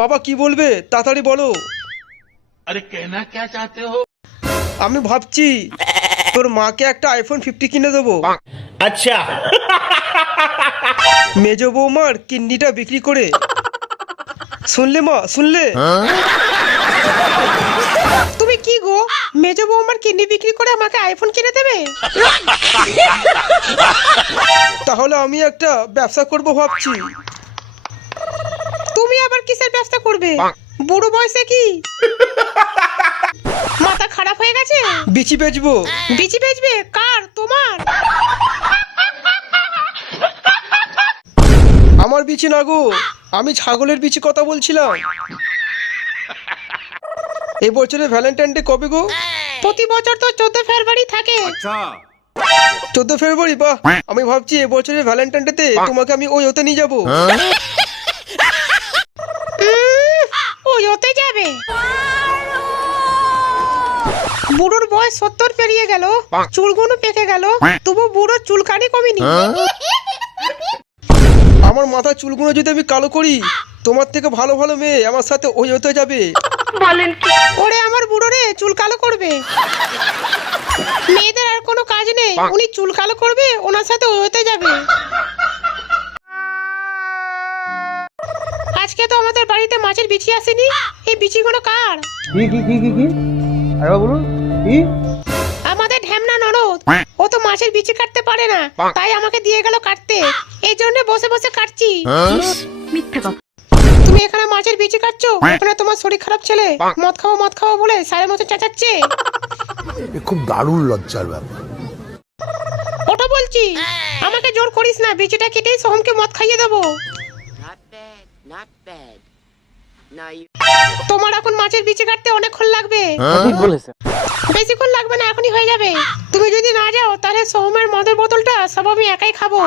বাবা কি বলবে তাড়াতাড়ি বলো। अरे कहना क्या चाहते हो? আমি ভাবছি তোর মাকে একটা আইফোন 50 কিনে দেবো। अच्छा। মেজ বৌমার কিডনিটা বিক্রি করে। শুনলে মা, শুনলে? তুমি কি গো, মেজ বৌমার কিডনি বিক্রি করে আমাকে আইফোন কিনে দেবে? তাহলে আমি একটা ব্যবসা করব ভাবছি। তুমি আবার কিসের ব্যবসা করবে বুড়ো বয়সে? কি মাথা খারাপ হয়ে গেছে? বিচি বেচবো। বিচি বেচবে? কার? তোমার? আমার বিচি না গো, আমি ছাগলের বিচি কথা বলছিলাম। এবছরে ভ্যালেন্টাইন ডে কবে গো? প্রতি বছর তো 14 ফেব্রুয়ারি থাকে। 14 ফেব্রুয়ারি? বাহ, আমি ভাবছি এবছরে ভ্যালেন্টাইন ডে তে তোমাকে আমি ওই হতে নিয়ে যাবো। ওই হতে যাবে? বুড়োর বয়স 70 পেরিয়ে গেল, চুলগুলো পেকে গেল, তবু বুড়োর চুলকানি কমেনি। আমার মাথার চুলগুলো যদি আমি কালো করি, তোমার থেকে ভালো ভালো মেয়ে আমার সাথে ওই হতে যাবে। ওরে আমার বুড়ো রে, চুল কালো করবে? মেয়েদের আর কোনো কাজ নেই, উনি চুল কালো করবে, ওনার সাথে ওই হতে যাবে। আজকে তো আমাদের বাড়িতে মাছের বিচি আসেনি, এই বিচিগুলো কার? কি আরে বলুন কি? আমাদের ঢ্যামনা ননদ, ও তো মাছের বিচি কাটতে পারে না, তাই আমাকে দিয়ে গেল কাটতে, এই জন্য বসে বসে কাটছি। মিথ্যে কথা। তুমি এখানে মাছের বিচি কাটছো, ওখানে তোমার শরীর খারাপ ছেলে মদ খাবো বলে সারের মতো চেঁচাচ্ছে। খুব দারুণ লজ্জার ব্যাপার। ওটা বলছি, আমাকে জোর করিস না, বিচিটা কেটেই সোহমকে মদ খাইয়ে দেবো। Not bad. Now you. তোমার এখন মাছের বিচি কাটতে অনেকক্ষণ লাগবে। ঠিক বলেছে। বেশিক্ষণ লাগবে না, এখনই হয়ে যাবে। তুমি যদি না যাও তাহলে সোহমের মদের বোতলটা সব আমি একাই খাবো।